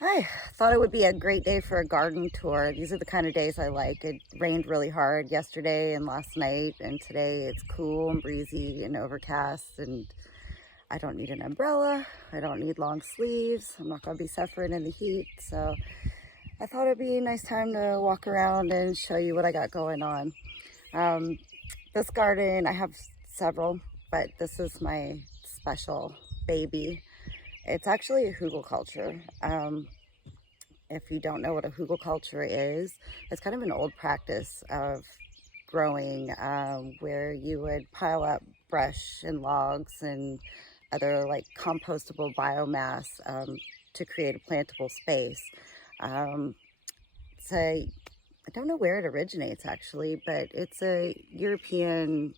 I thought it would be a great day for a garden tour. These are the kind of days I like. It rained really hard yesterday and last night, and today it's cool and breezy and overcast, and I don't need an umbrella. I don't need long sleeves. I'm not going to be suffering in the heat, so I thought it'd be a nice time to walk around and show you what I got going on. Um, this garden, I have several, but this is my special baby. It's actually a hugelkulture. If you don't know what a hugelkulture is, it's kind of an old practice of growing where you would pile up brush and logs and other like compostable biomass to create a plantable space. Um, so I don't know where it originates actually, but it's a European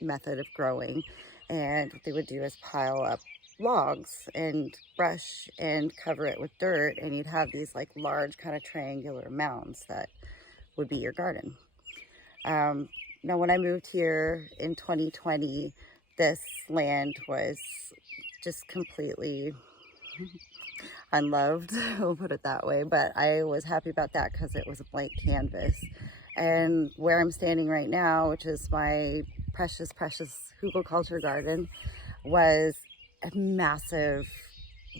method of growing. And what they would do is pile up logs and brush and cover it with dirt, and you'd have these like large kind of triangular mounds that would be your garden. Now, when I moved here in 2020, this land was just completely unloved, we'll put it that way, but I was happy about that because it was a blank canvas. And where I'm standing right now, which is my precious, precious hugelkulture garden, was a massive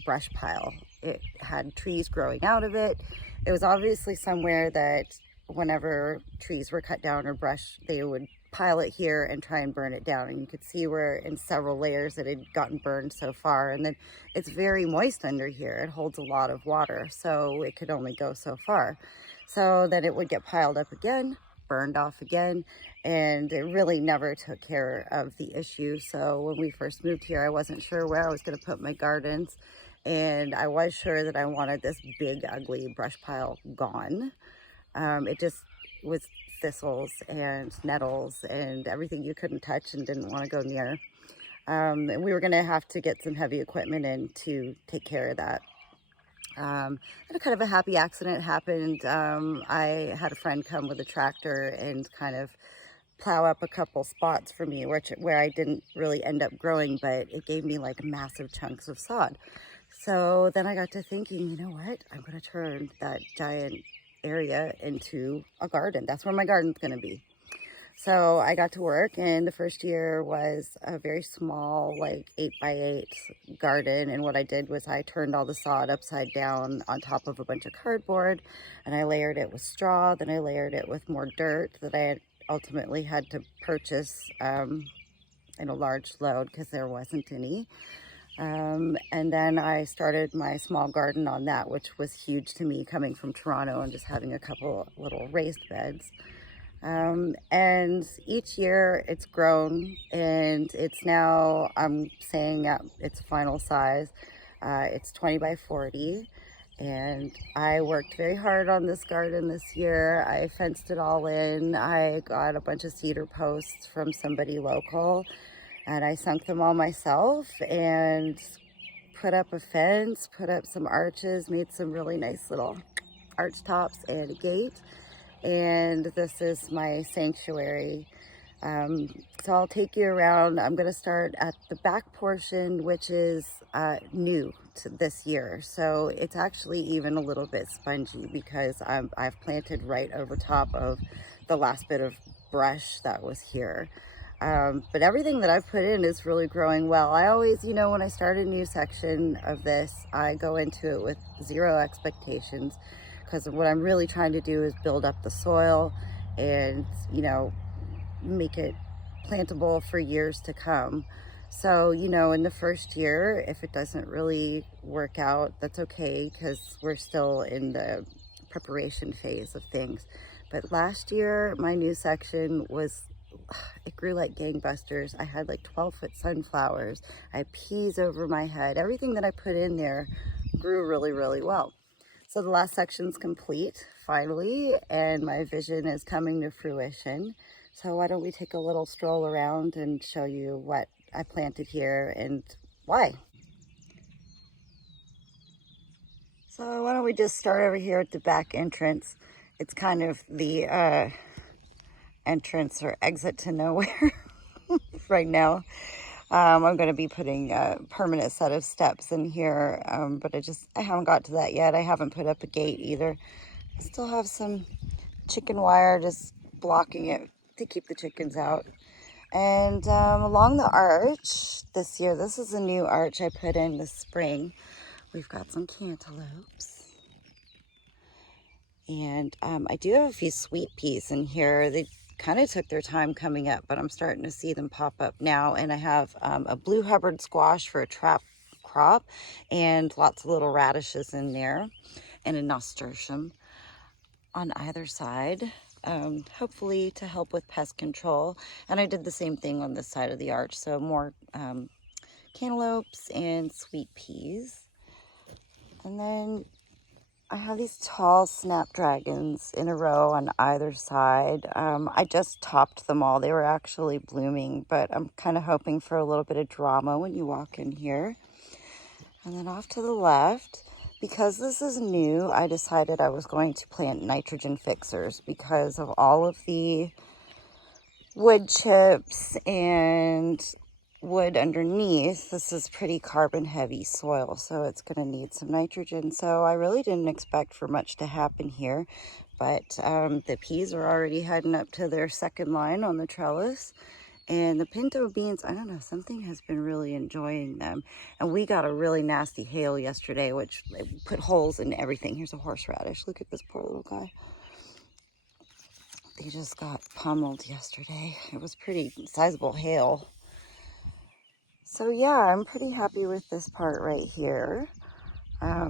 brush pile. It had trees growing out of it. It was obviously somewhere that whenever trees were cut down or brush, they would pile it here and try and burn it down. And you could see where in several layers it had gotten burned so far. And then it's very moist under here. It holds a lot of water, so it could only go so far. So then it would get piled up again, burned off again, and it really never took care of the issue. So when we first moved here, I wasn't sure where I was going to put my gardens, and I was sure that I wanted this big ugly brush pile gone. It just was thistles and nettles and everything you couldn't touch and didn't want to go near. And we were going to have to get some heavy equipment in to take care of that. And a kind of a happy accident happened. I had a friend come with a tractor and kind of plow up a couple spots for me where I didn't really end up growing, but it gave me like massive chunks of sod. So then I got to thinking, you know what? I'm going to turn that giant area into a garden. That's where my garden's going to be. So I got to work, and the first year was a very small, like 8x8 garden. And what I did was I turned all the sod upside down on top of a bunch of cardboard, and I layered it with straw. Then I layered it with more dirt that I had ultimately had to purchase in a large load because there wasn't any. And then I started my small garden on that, which was huge to me coming from Toronto and just having a couple little raised beds. And each year it's grown, and it's now, I'm saying at its final size, it's 20 by 40. And I worked very hard on this garden this year. I fenced it all in. I got a bunch of cedar posts from somebody local, and I sunk them all myself and put up a fence, put up some arches, made some really nice little arch tops and a gate. And this is my sanctuary. So I'll take you around. I'm going to start at the back portion, which is new to this year. So it's actually even a little bit spongy because I've planted right over top of the last bit of brush that was here. But everything that I've put in is really growing well. I always, when I start a new section of this, I go into it with zero expectations, because what I'm really trying to do is build up the soil and, make it plantable for years to come. So, in the first year, if it doesn't really work out, that's okay, because we're still in the preparation phase of things. But last year, my new section it grew like gangbusters. I had like 12-foot sunflowers. I had peas over my head. Everything that I put in there grew really, really well. So the last section's complete, finally, and my vision is coming to fruition. So why don't we take a little stroll around and show you what I planted here and why. So why don't we just start over here at the back entrance. It's kind of the entrance or exit to nowhere right now. I'm going to be putting a permanent set of steps in here, but I haven't got to that yet. I haven't put up a gate either. I still have some chicken wire just blocking it to keep the chickens out. And along the arch this year, this is a new arch I put in this spring. We've got some cantaloupes. And I do have a few sweet peas in here. They kind of took their time coming up, but I'm starting to see them pop up now. And I have a blue Hubbard squash for a trap crop and lots of little radishes in there and a nasturtium on either side, hopefully to help with pest control. And I did the same thing on this side of the arch, so more cantaloupes and sweet peas. And then I have these tall snapdragons in a row on either side. I just topped them all. They were actually blooming, but I'm kind of hoping for a little bit of drama when you walk in here. And then off to the left, because this is new, I decided I was going to plant nitrogen fixers because of all of the wood chips and wood underneath. This is pretty carbon heavy soil, so it's going to need some nitrogen. So I really didn't expect for much to happen here, but the peas are already heading up to their second line on the trellis. And the pinto beans, I don't know, something has been really enjoying them. And we got a really nasty hail yesterday, which put holes in everything. Here's a horseradish. Look at this poor little guy. They just got pummeled yesterday. It was pretty sizable hail. So yeah, I'm pretty happy with this part right here. Right,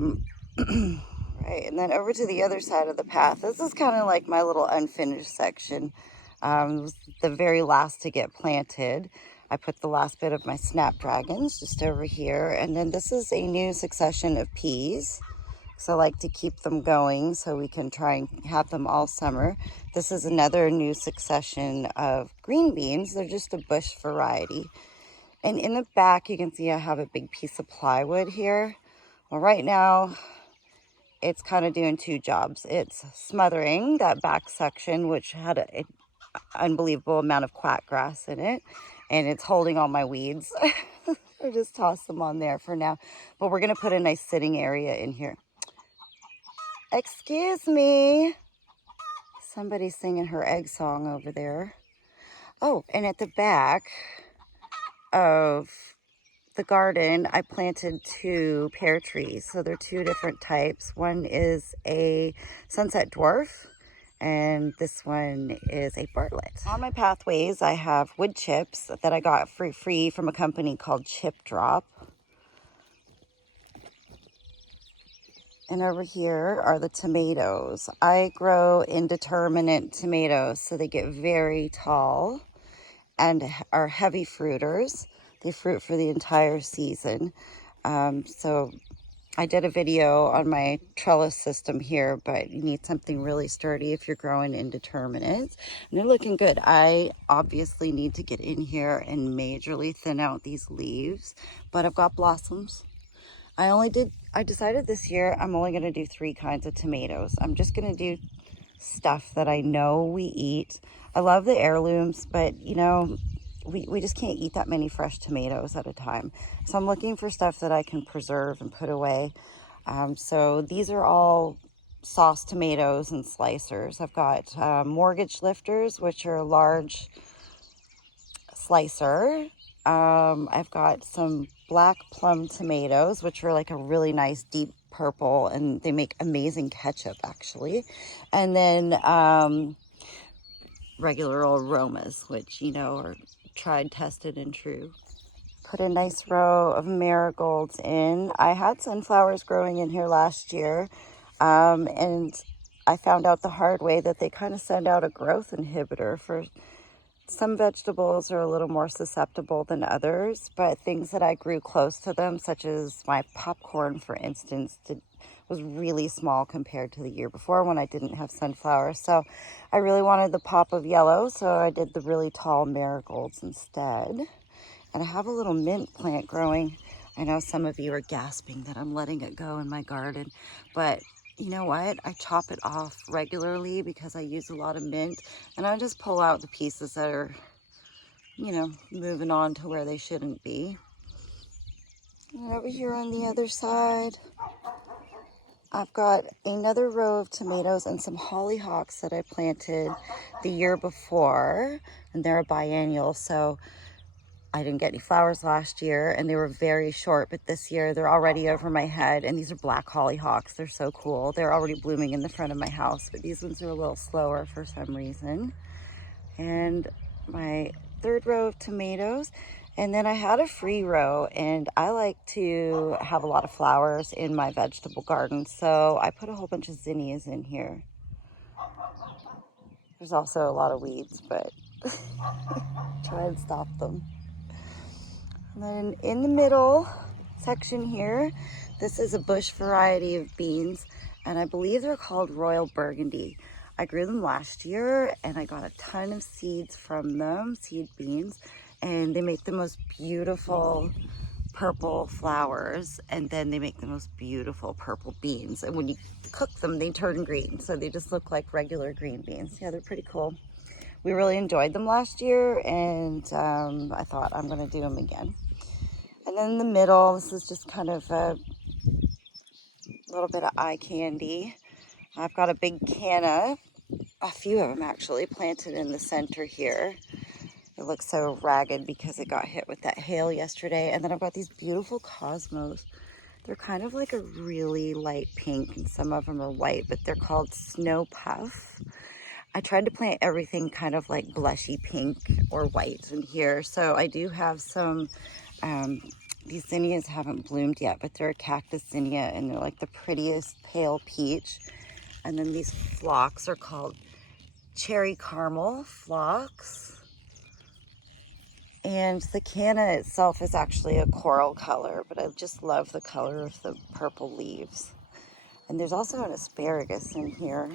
and then over to the other side of the path. This is kind of like my little unfinished section. It was the very last to get planted. I put the last bit of my snapdragons just over here. And then this is a new succession of peas. So I like to keep them going so we can try and have them all summer. This is another new succession of green beans. They're just a bush variety. And in the back, you can see I have a big piece of plywood here. Well, right now, it's kind of doing two jobs. It's smothering that back section, which had an unbelievable amount of quack grass in it. And it's holding all my weeds. I'll just toss them on there for now. But we're going to put a nice sitting area in here. Excuse me. Somebody's singing her egg song over there. Oh, and at the back of the garden, I planted 2 pear trees. So they're 2 different types. One is a sunset dwarf, and this one is a Bartlett. On my pathways, I have wood chips that I got for free from a company called Chip Drop. And over here are the tomatoes. I grow indeterminate tomatoes, so they get very tall and are heavy fruiters. They fruit for the entire season. So I did a video on my trellis system here, but you need something really sturdy if you're growing indeterminates. And they're looking good. I obviously need to get in here and majorly thin out these leaves, but I've got blossoms. I decided this year I'm only going to do 3 kinds of tomatoes. I'm just going to do stuff that I know we eat. I love the heirlooms, but you know, we just can't eat that many fresh tomatoes at a time. So I'm looking for stuff that I can preserve and put away. So these are all sauce tomatoes and slicers. I've got mortgage lifters, which are a large slicer. I've got some black plum tomatoes, which are like a really nice deep purple, and they make amazing ketchup actually. And then regular old aromas, which you know are tried, tested, and true. Put a nice row of marigolds in. I had sunflowers growing in here last year, and I found out the hard way that they kind of send out a growth inhibitor. For some vegetables are a little more susceptible than others, but things that I grew close to them, such as my popcorn, for instance, was really small compared to the year before when I didn't have sunflowers. So I really wanted the pop of yellow, so I did the really tall marigolds instead. And I have a little mint plant growing. I know some of you are gasping that I'm letting it go in my garden, but you know what? I chop it off regularly because I use a lot of mint, and I just pull out the pieces that are you know, moving on to where they shouldn't be. And over here on the other side, I've got another row of tomatoes and some hollyhocks that I planted the year before, and they're a biennial, so I didn't get any flowers last year, and they were very short, but this year they're already over my head, and these are black hollyhocks. They're so cool. They're already blooming in the front of my house, but these ones are a little slower for some reason. And my third row of tomatoes, and then I had a free row, and I like to have a lot of flowers in my vegetable garden, so I put a whole bunch of zinnias in here. There's also a lot of weeds, but try and stop them. And then in the middle section here, this is a bush variety of beans, and I believe they're called Royal Burgundy. I grew them last year, and I got a ton of seeds from them, seed beans, and they make the most beautiful purple flowers, and then they make the most beautiful purple beans. And when you cook them, they turn green, so they just look like regular green beans. Yeah, they're pretty cool. We really enjoyed them last year, and I thought I'm gonna do them again. And then in the middle, this is just kind of a little bit of eye candy. I've got a big canna, a few of them actually, planted in the center here. It looks so ragged because it got hit with that hail yesterday. And then I've got these beautiful cosmos. They're kind of like a really light pink, and some of them are white, but they're called snow puff. I tried to plant everything kind of like blushy pink or white in here. So I do have some, these zinnias haven't bloomed yet, but they're a cactus zinnia, and they're like the prettiest pale peach. And then these phlox are called cherry caramel phlox. And the canna itself is actually a coral color, but I just love the color of the purple leaves. And there's also an asparagus in here.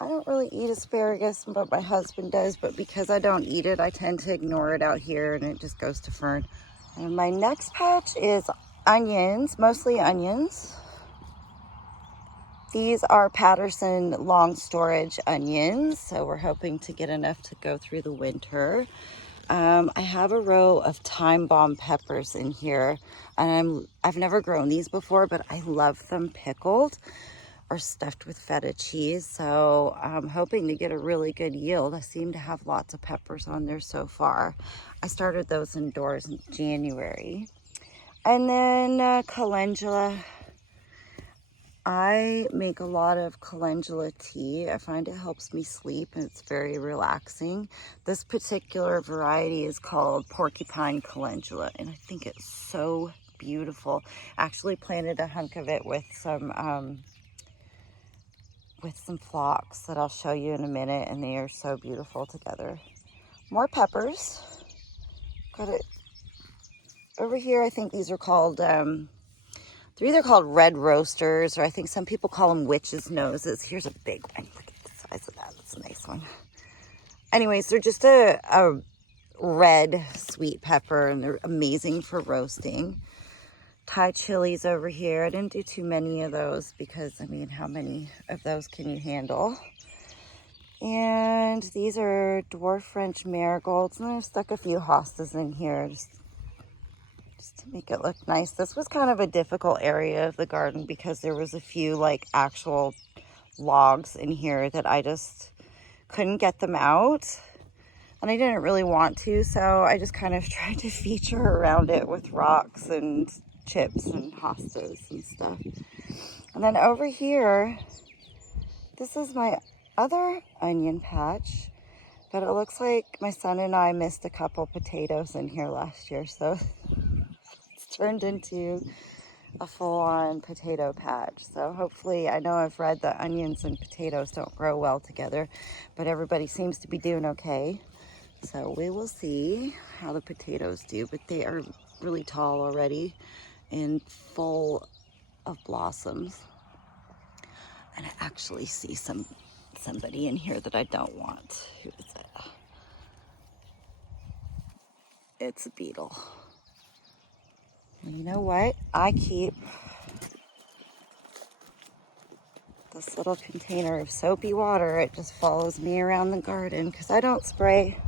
I don't really eat asparagus, but my husband does, but because I don't eat it, I tend to ignore it out here, and it just goes to fern. And my next patch is onions, mostly onions. These are Patterson long storage onions, so we're hoping to get enough to go through the winter. I have a row of time bomb peppers in here, and I've never grown these before, but I love them pickled or stuffed with feta cheese, so I'm hoping to get a really good yield. I seem to have lots of peppers on there so far. I started those indoors in January. And then calendula. I make a lot of calendula tea. I find it helps me sleep, and it's very relaxing. This particular variety is called porcupine calendula, and I think it's so beautiful. Actually planted a hunk of it with some phlox that I'll show you in a minute, and they are so beautiful together. More peppers. Got it over here. I think these are called they're either called red roasters, or I think some people call them witch's noses. Here's a big one. Look at the size of that. That's a nice one. Anyways, they're just a red sweet pepper, and they're amazing for roasting. Thai chilies over here. I didn't do too many of those because, I mean, how many of those can you handle? And these are dwarf French marigolds, and I've stuck a few hostas in here just to make it look nice. This was kind of a difficult area of the garden because there was a few like actual logs in here that I just couldn't get them out, and I didn't really want to, so I just kind of tried to feature around it with rocks and chips and hostas and stuff. And then over here, this is my other onion patch, but it looks like my son and I missed a couple potatoes in here last year, so it's turned into a full-on potato patch. So hopefully, I know I've read that onions and potatoes don't grow well together, but everybody seems to be doing okay. So we will see how the potatoes do, but they are really tall already and full of blossoms. And I actually see somebody in here that I don't want. Who is it? It's a beetle. You know what? I keep this little container of soapy water. It just follows me around the garden because I don't spray.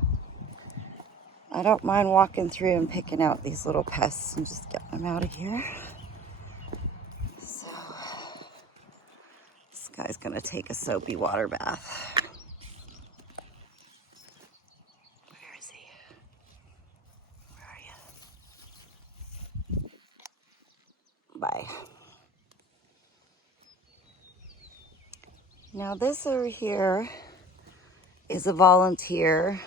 I don't mind walking through and picking out these little pests and just getting them out of here. So this guy's gonna take a soapy water bath. Where is he? Where are you? Bye. Now this over here is a volunteer.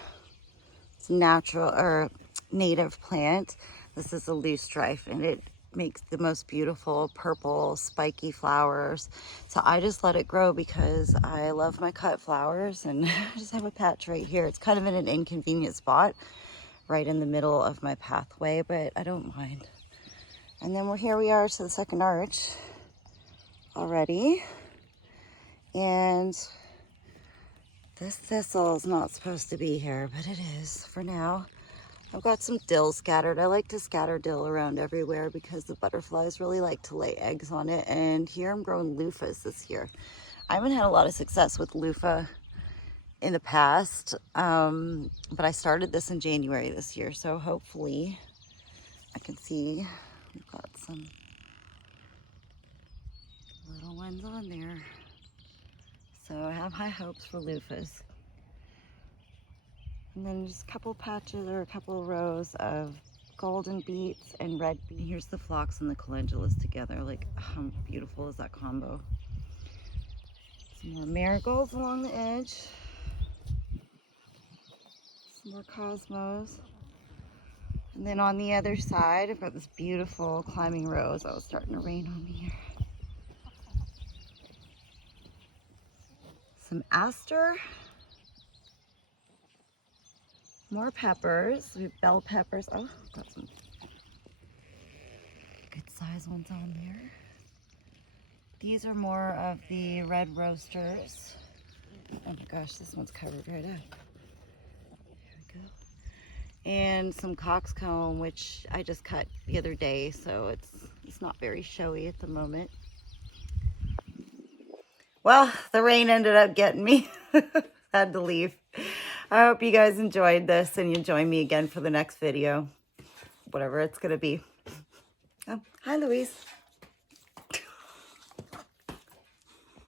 It's a natural or native plant. This is a loosestrife, and it makes the most beautiful purple spiky flowers. So I just let it grow because I love my cut flowers, and I just have a patch right here. It's kind of in an inconvenient spot right in the middle of my pathway, but I don't mind. And then here we are to the second arch already. And this thistle is not supposed to be here, but it is for now. I've got some dill scattered. I like to scatter dill around everywhere because the butterflies really like to lay eggs on it. And here I'm growing loofahs this year. I haven't had a lot of success with loofah in the past, but I started this in January this year. So hopefully I can see we've got some little ones on there. So I have high hopes for loofahs. And then just a couple patches or a couple rows of golden beets and red beets. Here's the phlox and the calendulas together. Like, how beautiful is that combo? Some more marigolds along the edge. Some more cosmos. And then on the other side, I've got this beautiful climbing rose. Oh, it's starting to rain on me here. Some aster. More peppers. We have bell peppers. Oh, got some good size ones on there. These are more of the red roasters. Oh my gosh, this one's covered right up. There we go. And some coxcomb, which I just cut the other day, so it's not very showy at the moment. Well, the rain ended up getting me. Had to leave. I hope you guys enjoyed this and you join me again for the next video, whatever it's going to be. Oh, hi, Louise.